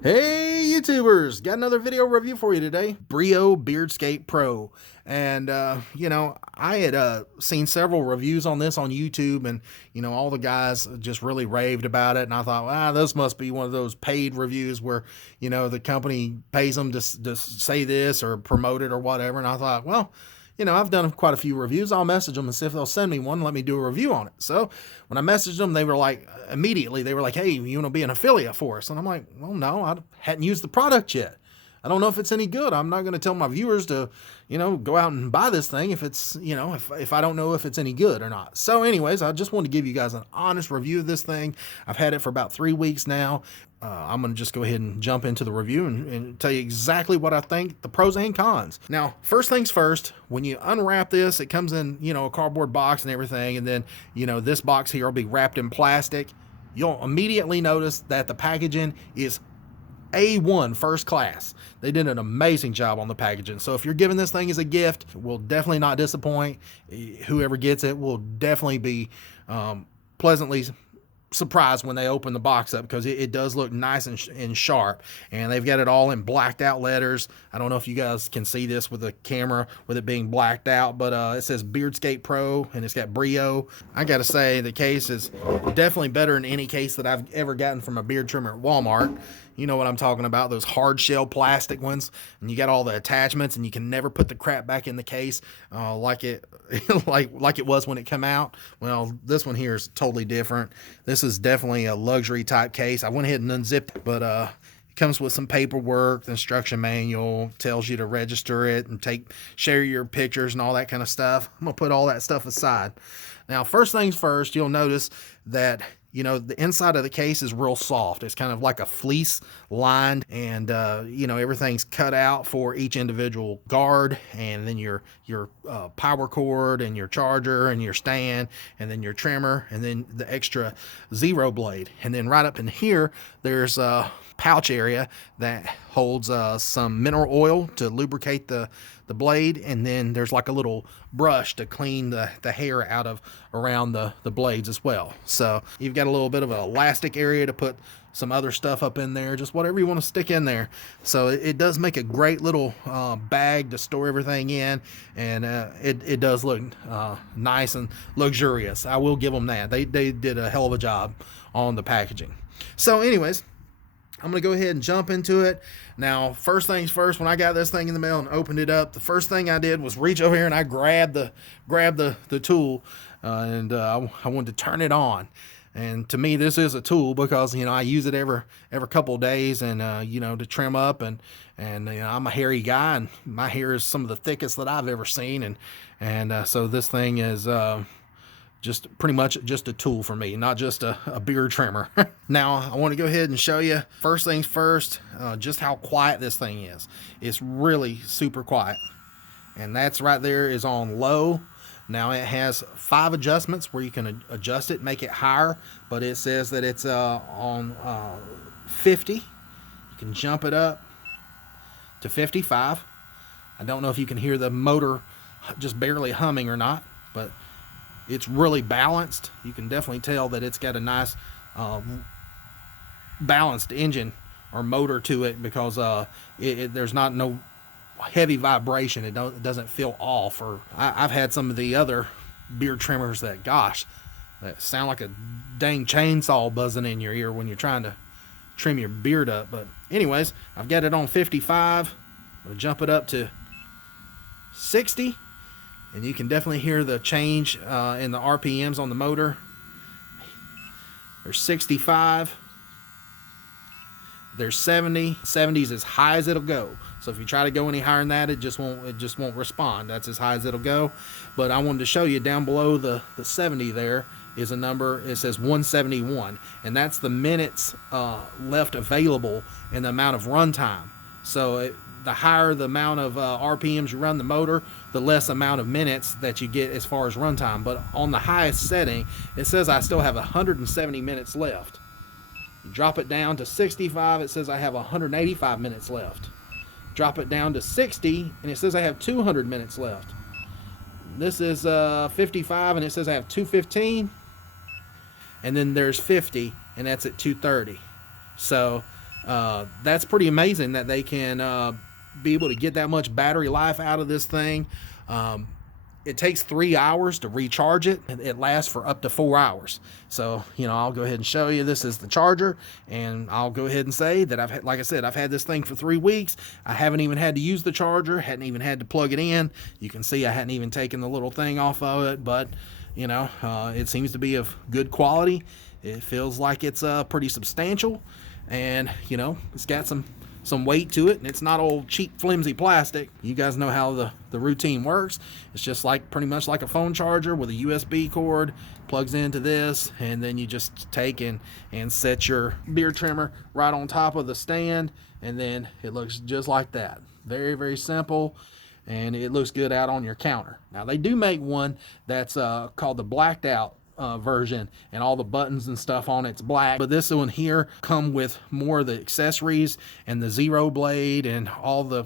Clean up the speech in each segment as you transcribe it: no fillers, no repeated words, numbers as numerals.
Hey YouTubers, got another video review for you today. BRIO BEARDSCAPE PRO. And I had seen several reviews on this on YouTube, and all the guys just really raved about it, and I thought, this must be one of those paid reviews where the company pays them to say this or promote it or whatever. And I thought, well, I've done quite a few reviews. I'll message them and see if they'll send me one and let me do a review on it. So when I messaged them, they were like, immediately, they were like, hey, you want to be an affiliate for us? And I'm like, well, no, I hadn't used the product yet. I don't know if it's any good. I'm not going to tell my viewers to, go out and buy this thing if it's, if I don't know if it's any good or not. So anyways, I just wanted to give you guys an honest review of this thing. I've had it for about 3 weeks now. I'm going to just go ahead and jump into the review and tell you exactly what I think, the pros and cons. Now, first things first, when you unwrap this, it comes in, a cardboard box and everything. And then, this box here will be wrapped in plastic. You'll immediately notice that the packaging is A1 first class. They did an amazing job on the packaging. So if you're giving this thing as a gift, it will definitely not disappoint. Whoever gets it will definitely be pleasantly surprised when they open the box up, because it does look nice and sharp, and they've got it all in blacked out letters. I don't know if you guys can see this with the camera with it being blacked out, but it says BEARDSCAPE Pro and it's got BRIO. I gotta say the case is definitely better than any case that I've ever gotten from a beard trimmer at Walmart. You know what I'm talking about, those hard shell plastic ones, and you got all the attachments and you can never put the crap back in the case like it like it was when it came out. Well, this one here is totally different. This is definitely a luxury type case. I went ahead and unzipped it, but it comes with some paperwork. The instruction manual tells you to register it and share your pictures and all that kind of stuff. I'm gonna put all that stuff aside. Now, first things first, you'll notice that the inside of the case is real soft. It's kind of like a fleece lined, and everything's cut out for each individual guard, and then your power cord and your charger and your stand, and then your trimmer, and then the extra zero blade. And then right up in here, there's a pouch area that holds some mineral oil to lubricate the blade, and then there's like a little brush to clean the hair out of around the blades as well. So you've got a little bit of an elastic area to put some other stuff up in there, just whatever you want to stick in there. So it does make a great little bag to store everything in, and it does look nice and luxurious. I will give them that. They did a hell of a job on the packaging. So anyways, I'm going to go ahead and jump into it. Now, first things first, when I got this thing in the mail and opened it up, the first thing I did was reach over here and I grabbed the tool, and I wanted to turn it on. And to me, this is a tool because, I use it every couple of days, and, to trim up, and I'm a hairy guy, and my hair is some of the thickest that I've ever seen. And so this thing is, just pretty much just a tool for me, not just a beard trimmer. Now, I want to go ahead and show you, first things first, just how quiet this thing is. It's really super quiet. And that's right there is on low. Now, it has 5 adjustments where you can adjust it, make it higher, but it says that it's on 50. You can jump it up to 55. I don't know if you can hear the motor just barely humming or not, but it's really balanced. You can definitely tell that it's got a nice balanced engine or motor to it, because there's no heavy vibration. It doesn't feel off. Or I've had some of the other beard trimmers that sound like a dang chainsaw buzzing in your ear when you're trying to trim your beard up. But anyways, I've got it on 55. I'm gonna jump it up to 60. And you can definitely hear the change in the RPMs on the motor. There's 65. There's 70. 70 is as high as it'll go. So if you try to go any higher than that, it just won't respond. That's as high as it'll go. But I wanted to show you down below the 70 there is a number. It says 171, and that's the minutes left available and the amount of runtime. So the higher the amount of RPMs you run the motor, the less amount of minutes that you get as far as runtime. But on the highest setting, it says I still have 170 minutes left. You drop it down to 65, it says I have 185 minutes left. Drop it down to 60, and it says I have 200 minutes left. This is 55, and it says I have 215. And then there's 50, and that's at 230. So That's pretty amazing that they can be able to get that much battery life out of this thing. It takes 3 hours to recharge it, and it lasts for up to 4 hours. So, I'll go ahead and show you. This is the charger, and I'll go ahead and say that like I said, I've had this thing for 3 weeks. I haven't even had to use the charger, hadn't even had to plug it in. You can see I hadn't even taken the little thing off of it, but it seems to be of good quality. It feels like it's pretty substantial, and it's got some weight to it, and it's not old cheap flimsy plastic. You guys know how the routine works. It's just pretty much like a phone charger with a USB cord, plugs into this, and then you just take and set your beard trimmer right on top of the stand, and then it looks just like that. Very, very simple, and it looks good out on your counter. Now, they do make one that's called the blacked out version, and all the buttons and stuff on it's black, but this one here come with more of the accessories and the zero blade and all the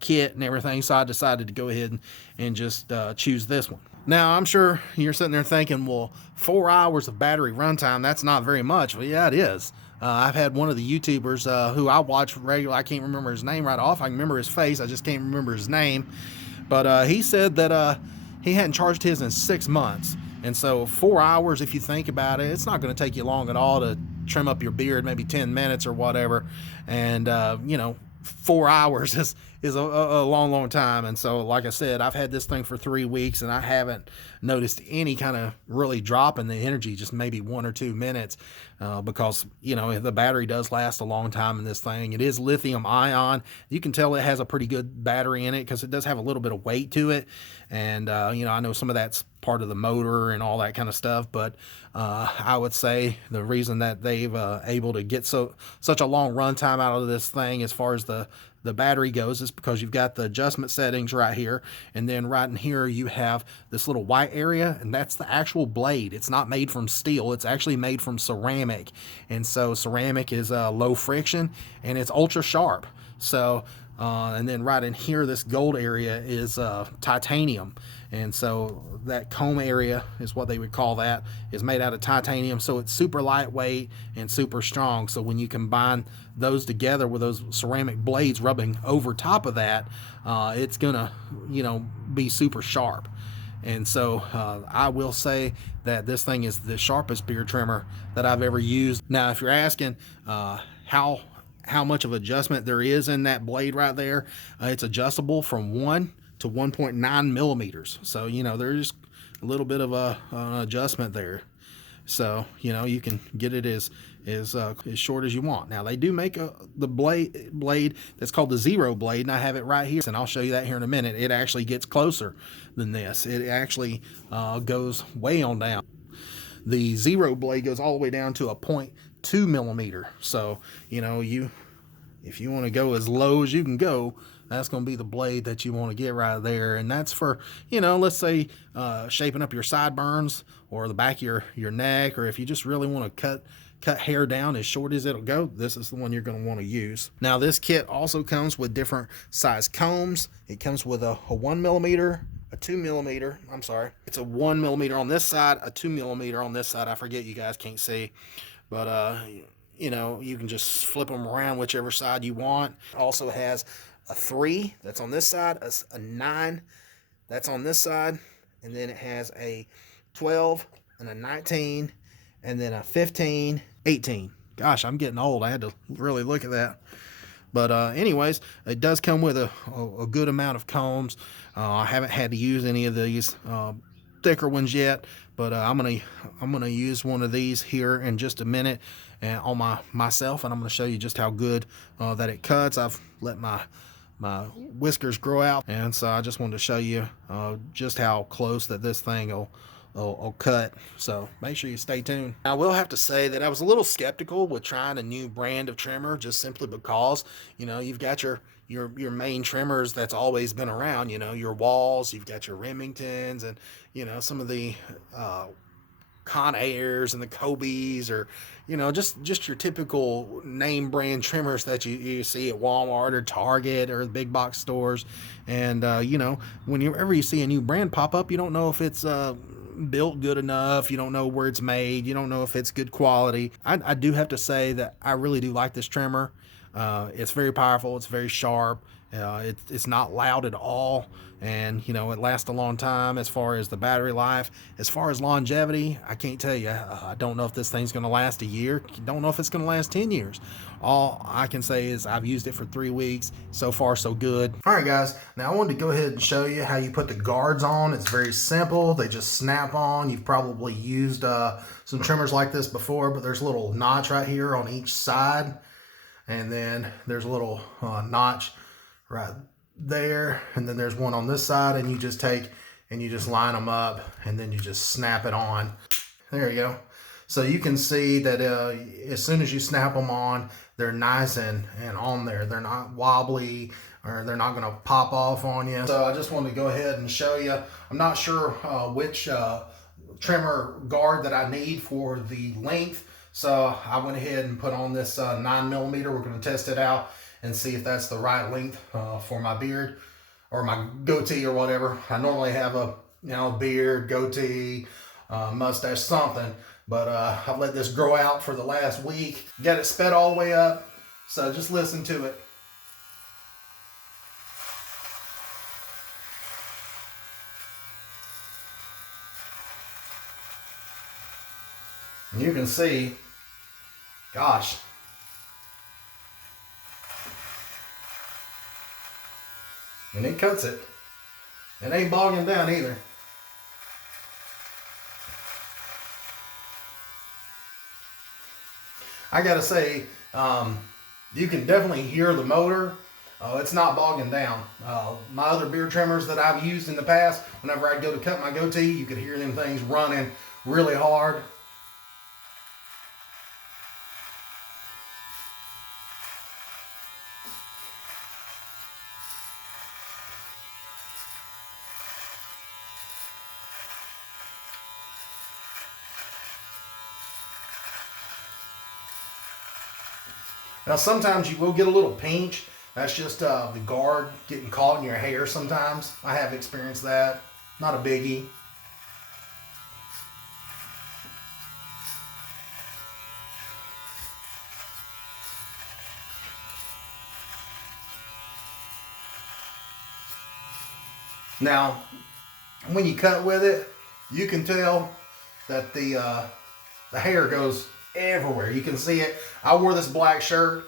kit and everything, so I decided to go ahead and just choose this one. Now, I'm sure you're sitting there thinking, well, 4 hours of battery runtime, that's not very much. Well, yeah, it is. I've had one of the YouTubers who I watch regularly. I can't remember his name right off. I can remember his face, I just can't remember his name, but he said that he hadn't charged his in 6 months. And so 4 hours, if you think about it, it's not going to take you long at all to trim up your beard, maybe 10 minutes or whatever. And, 4 hours is a long time. And so, like I said, I've had this thing for 3 weeks, and I haven't noticed any kind of really drop in the energy, just maybe 1 or 2 minutes, because the battery does last a long time in this thing. It is lithium ion. You can tell it has a pretty good battery in it because it does have a little bit of weight to it. And I know some of that's part of the motor and all that kind of stuff, but I would say the reason that they've able to get such a long run time out of this thing as far as the battery goes is because you've got the adjustment settings right here, and then right in here you have this little white area, and that's the actual blade. It's not made from steel, it's actually made from ceramic, and so ceramic is low friction and it's ultra sharp. So and then right in here, this gold area is titanium, and so that comb area is what they would call that, is made out of titanium, so it's super lightweight and super strong. So when you combine those together with those ceramic blades rubbing over top of that, it's gonna be super sharp. And so I will say that this thing is the sharpest beard trimmer that I've ever used. Now, if you're asking how much of adjustment there is in that blade right there, it's adjustable from 1 to 1.9 millimeters. So there's a little bit of an adjustment there. So you can get it as short as you want. Now, they do make the blade that's called the zero blade, and I have it right here, and I'll show you that here in a minute. It actually gets closer than this. It actually goes way on down. The zero blade goes all the way down to a 0.2 millimeter. So if you want to go as low as you can go, that's going to be the blade that you want to get right there. And that's for let's say shaping up your sideburns or the back of your neck, or if you just really want to cut hair down as short as it'll go, this is the one you're going to want to use. Now, this kit also comes with different size combs. It comes with a 1 millimeter, a 2 millimeter, I'm sorry, it's a 1 millimeter on this side, a 2 millimeter on this side. I forget, you guys can't see, but you can just flip them around whichever side you want. It also has a 3 that's on this side, a 9 that's on this side, and then it has a 12 and a 19, and then a 15, 18. Gosh, I'm getting old. I had to really look at that. But anyways, it does come with a good amount of combs. I haven't had to use any of these thicker ones yet, but I'm gonna use one of these here in just a minute and on myself, and I'm gonna show you just how good that it cuts. I've let my whiskers grow out, and so I just wanted to show you just how close that this thing will cut. So make sure you stay tuned. I will have to say that I was a little skeptical with trying a new brand of trimmer, just simply because you've got your main trimmers that's always been around, your Walls, you've got your Remingtons, and some of the Conairs and the Kobe's, or just your typical name brand trimmers that you see at Walmart or Target or the big box stores. And whenever you see a new brand pop up, you don't know if it's built good enough. You don't know where it's made. You don't know if it's good quality. I do have to say that I really do like this trimmer. It's very powerful. It's very sharp. It's not loud at all, and you know, it lasts a long time. As far as the battery life, as far as longevity, I can't tell you. I don't know if this thing's going to last a year. Don't know if it's going to last 10 years. All I can say is I've used it for 3 weeks. So far, so good. All right, guys. Now I wanted to go ahead and show you how you put the guards on. It's very simple. They just snap on. You've probably used some trimmers like this before, but there's a little notch right here on each side, and then there's a little notch right there, and then there's one on this side, and you just take and you just line them up, and then you just snap it on. There you go. So you can see that as soon as you snap them on, they're nice and on there. They're not wobbly, or they're not going to pop off on you. So I just wanted to go ahead and show you. I'm not sure which trimmer guard that I need for the length, so I went ahead and put on this 9mm. We're going to test it out and see if that's the right length for my beard or my goatee or whatever. I normally have a beard, goatee, mustache, something, but I've let this grow out for the last week. Got it sped all the way up, so just listen to it. And you can see, gosh, and it cuts it. It ain't bogging down either. I gotta say, you can definitely hear the motor. It's not bogging down. My other beard trimmers that I've used in the past, whenever I go to cut my goatee, you could hear them things running really hard. Now sometimes you will get a little pinch. That's just the guard getting caught in your hair sometimes. I have experienced that. Not a biggie. Now, when you cut with it, you can tell that the hair goes everywhere. You can see it. I wore this black shirt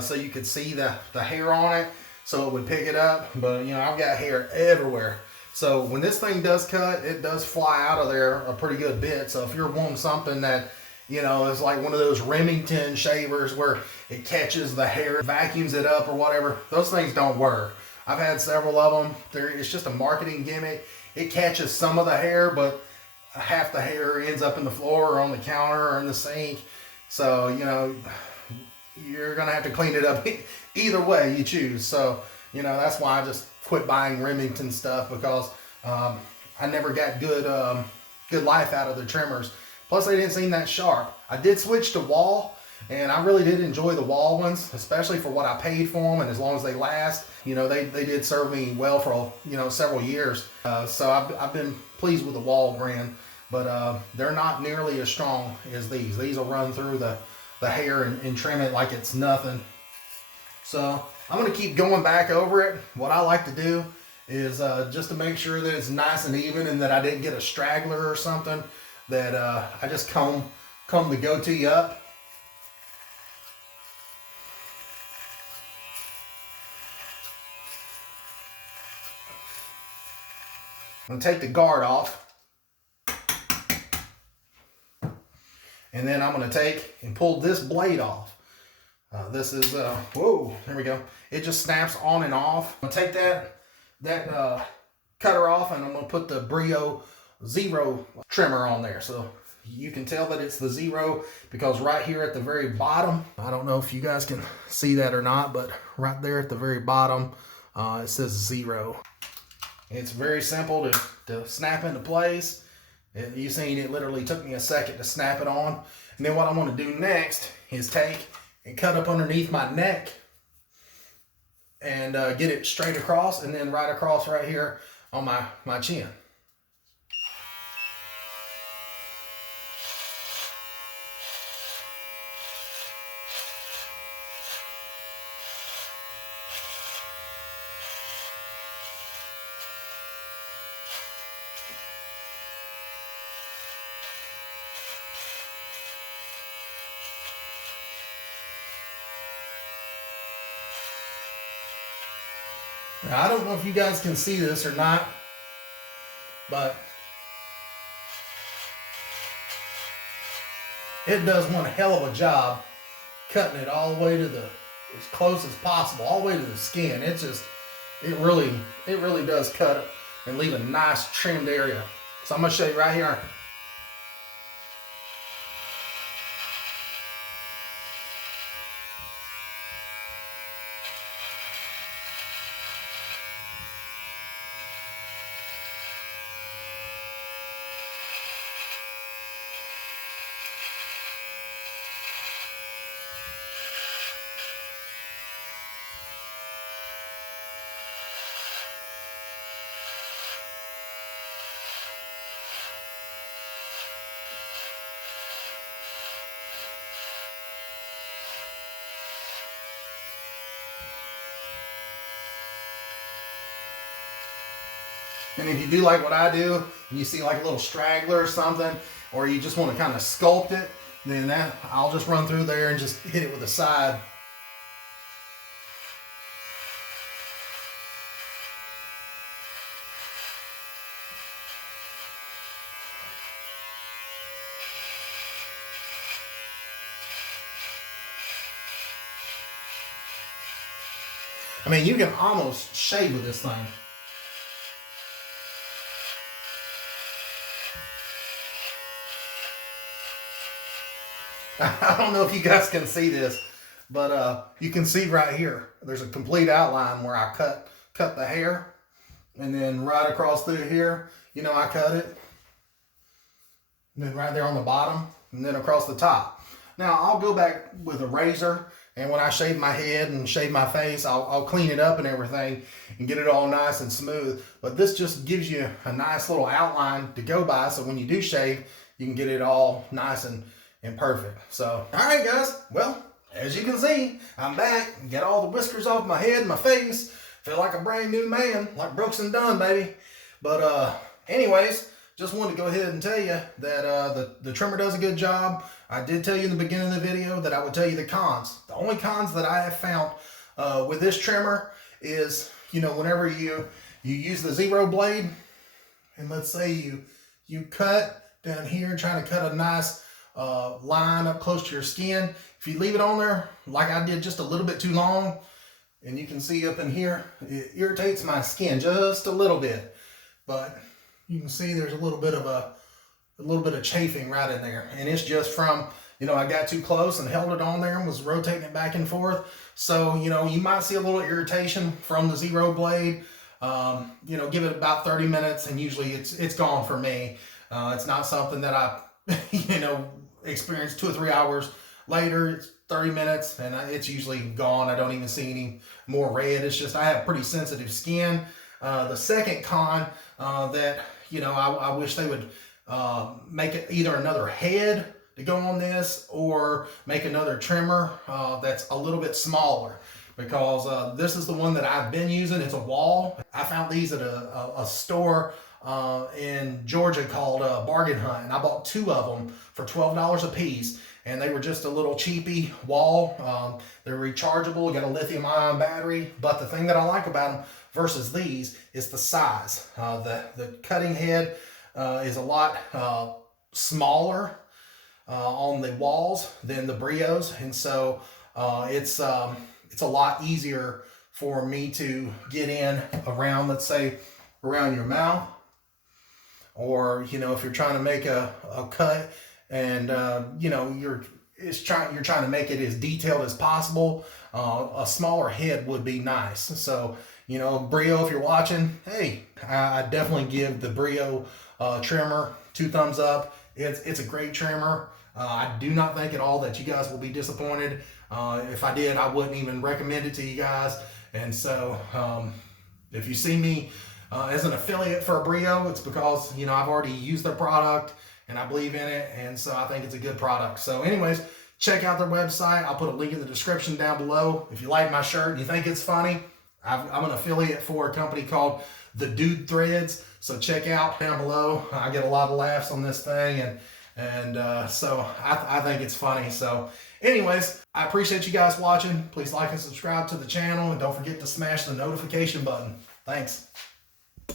so you could see the hair on it, so it would pick it up. But you know, I've got hair everywhere. So when this thing does cut, it does fly out of there a pretty good bit. So if you're wanting something that, you know, is like one of those Remington shavers where it catches the hair, vacuums it up or whatever, those things don't work. I've had several of them. It's just a marketing gimmick. It catches some of the hair, but half the hair ends up in the floor or on the counter or in the sink. So, you know, you're going to have to clean it up either way you choose. So, you know, that's why I just quit buying Remington stuff, because I never got good life out of the trimmers. Plus, they didn't seem that sharp. I did switch to wall, and I really did enjoy the wall ones, especially for what I paid for them, and as long as they last. You know, they did serve me well for, you know, several years. So I've been pleased with the wall brand, but they're not nearly as strong as these. These will run through the hair and trim it like it's nothing. So I'm going to keep going back over it. What I like to do is just to make sure that it's nice and even and that I didn't get a straggler or something, that I just comb the goatee up. I'm going to take the guard off, and then I'm going to take and pull this blade off. This is, whoa, there we go. It just snaps on and off. I'm going to take that cutter off, and I'm going to put the BRIO Zero trimmer on there. So you can tell that it's the Zero, because right here at the very bottom, I don't know if you guys can see that or not, but right there at the very bottom, it says Zero. It's very simple to snap into place. You've seen it literally took me a second to snap it on. And then what I want to do next is take and cut up underneath my neck and get it straight across, and then right across right here on my chin. Now, I don't know if you guys can see this or not, but it does one hell of a job cutting it all the way to the, as close as possible, all the way to the skin. It really does cut it and leave a nice trimmed area. So I'm gonna show you right here. And if you do like what I do, and you see like a little straggler or something, or you just want to kind of sculpt it, then I'll just run through there and just hit it with the side. I mean, you can almost shave with this thing. I don't know if you guys can see this, but you can see right here, there's a complete outline where I cut the hair, and then right across through here, you know, I cut it, and then right there on the bottom, and then across the top. Now, I'll go back with a razor, and when I shave my head and shave my face, I'll clean it up and everything and get it all nice and smooth. But this just gives you a nice little outline to go by, so when you do shave, you can get it all nice and perfect. So, all right, guys. Well, as you can see, I'm back. Got all the whiskers off my head and my face. Feel like a brand new man, like Brooks and Dunn, baby. But anyways, just wanted to go ahead and tell you that the trimmer does a good job. I did tell you in the beginning of the video that I would tell you the cons. The only cons that I have found with this trimmer is, you know, whenever you use the zero blade, and let's say you cut down here and trying to cut a nice line up close to your skin. If you leave it on there like I did just a little bit too long, and you can see up in here, it irritates my skin just a little bit. But you can see there's a little bit of chafing right in there, and it's just from, you know, I got too close and held it on there and was rotating it back and forth. So, you know, you might see a little irritation from the zero blade. You know, give it about 30 minutes and usually it's gone for me. It's not something that I you know, experience 2 or 3 hours later. It's 30 minutes and it's usually gone. I don't even see any more red. It's just I have pretty sensitive skin. The second con that, you know, I wish they would make it either another head to go on this or make another trimmer that's a little bit smaller, because this is the one that I've been using. It's a wall. I found these at a store in Georgia called Bargain Hunt, and I bought 2 of them for $12 a piece, and they were just a little cheapy wall. They're rechargeable, got a lithium ion battery, but the thing that I like about them versus these is the size. The cutting head is a lot smaller on the walls than the BRIOs, and so it's a lot easier for me to get in around, let's say, around your mouth, or, you know, if you're trying to make a cut and you know, you're trying to make it as detailed as possible, a smaller head would be nice. So, you know, BRIO, if you're watching, hey, I definitely give the BRIO trimmer 2 thumbs up. It's a great trimmer. I do not think at all that you guys will be disappointed. If I did, I wouldn't even recommend it to you guys. And so if you see me as an affiliate for a BRIO, it's because, you know, I've already used their product and I believe in it, and so I think it's a good product. So anyways, check out their website. I'll put a link in the description down below. If you like my shirt and you think it's funny, I'm an affiliate for a company called The Dude Threads, so check out down below. I get a lot of laughs on this thing, And so I think it's funny. So anyways, I appreciate you guys watching. Please like and subscribe to the channel, and don't forget to smash the notification button. Thanks.